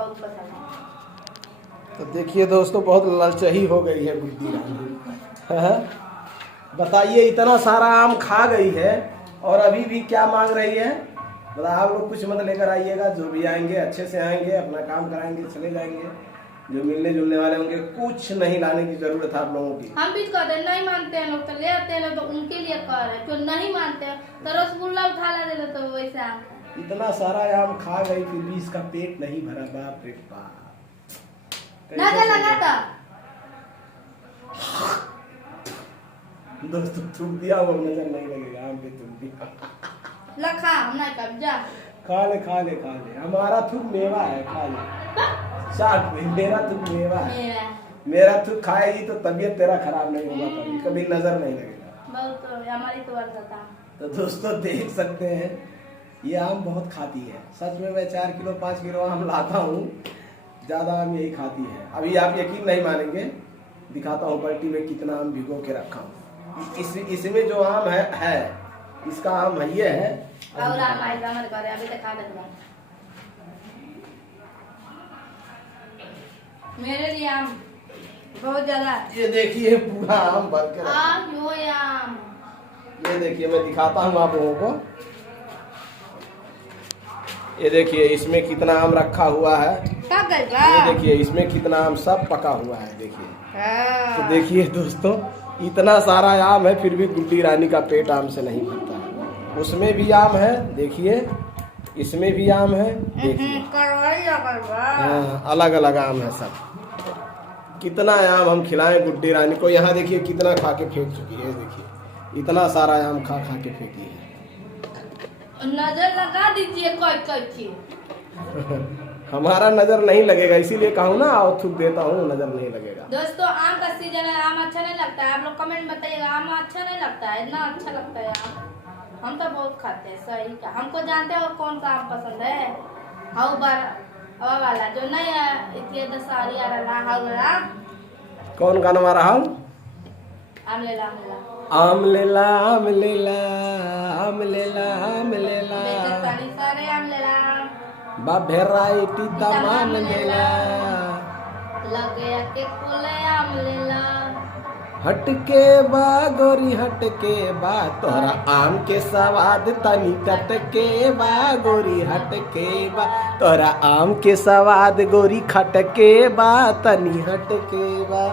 बहुत पसंद है। तो देखिए दोस्तों, बहुत ललचही हो गई है गुड्डी रानी। बताइए, इतना सारा आम खा गई है और अभी भी क्या मांग रही है। मतलब आप लोग कुछ मत लेकर आइएगा, जो भी आएंगे अच्छे से आएंगे, अपना काम कराएंगे, चले जाएंगे। जो मिलने जुलने वाले होंगे, कुछ नहीं लाने की जरूरत है आप लोगों की। हम भी कहते हैं नहीं मानते हैं लोग तो ले आते हैं लोग, तो उनके लिए कह रहे हैं। जो नहीं मानते हैं तो रसगुल्ला उठा ला दे तो वैसे आम खाए। इतना सारा आम खा गई फिर भी इसका पेट नहीं भरा। बाप रे बाप, नजर लगा था दोस्तों, थूक दिया वो नजर नहीं लगेगा, आम पे थूक दिया। लखा हमने कब्जा खा ले खा ले खा ले, हमारा थूक मेवा है, खा ले चाट में। मेरा थूक मेवा है, मेरा थूक खाएगी तो तबीयत तेरा खराब नहीं होगा, कभी कभी नजर नहीं लगेगा। बहुत हमारी तो वर्षा। तो दोस्तों देख सकते हैं, ये आम बहुत खाती है। सच में मैं 4 किलो 5 किलो आम लाता हूँ, ज्यादा आम यही खाती है। अभी आप यकीन नहीं मानेंगे, दिखाता हूँ बाल्टी में कितना आम भिगो के रखा हूँ। इसमें जो आम है इसका आम है, ये है और आम आई हमर करे अभी तक खा लेते हैं। मेरे लिए आम बहुत ज्यादा। ये देखिए पूरा आम भर के रखा। आम यो आम, ये देखिए, मैं दिखाता हूँ आप लोगों को। ये देखिए इसमें कितना आम रखा हुआ है। ये देखिए इसमें कितना आम सब पका हुआ है, देखिए। तो देखिए दोस्तों, इतना सारा आम है फिर भी गुड्डी रानी का पेट आम से नहीं भरता है। उसमें भी आम है, देखिए, इसमें भी आम है, देखिए। हाँ, अलग अलग आम है सब। कितना आम हम खिलाएं गुड्डी रानी को। यहाँ देखिए कितना खा के फेंक चुकी है, देखिए इतना सारा आम खा खा के फेंकी है। नजर लगा दीजिए कोई हमारा नजर नहीं लगेगा, इसीलिए कहूँ ना, और थूक देता हूँ, नजर नहीं लगेगा। दोस्तों आम का सीजन है, आम अच्छा नहीं लगता है? आप लोग कमेंट बताइएगा, आम अच्छा नहीं लगता है? इतना अच्छा लगता है आम, हम तो बहुत खाते हैं। सही क्या, हमको जानते हो कौन सा आम पसंद है? हाउ बार वाला जो नहीं है, इतने दशहरी आ रहा, हाउ वाला। कौन गाना आ रहा? आम ले ला, आम ले ला, आम ले ला, आम ले ला, आम ले ला, सारे आम ले ला, भेराइटी तमाम ले ला, लगे के फूले आम ले ला। हटके बा गोरी हटके बा, तोहरा आम के स्वाद तनी टटके बा गोरी, हटके बा तोहरा आम के स्वाद गोरी, खटके बा तनी हटके बा।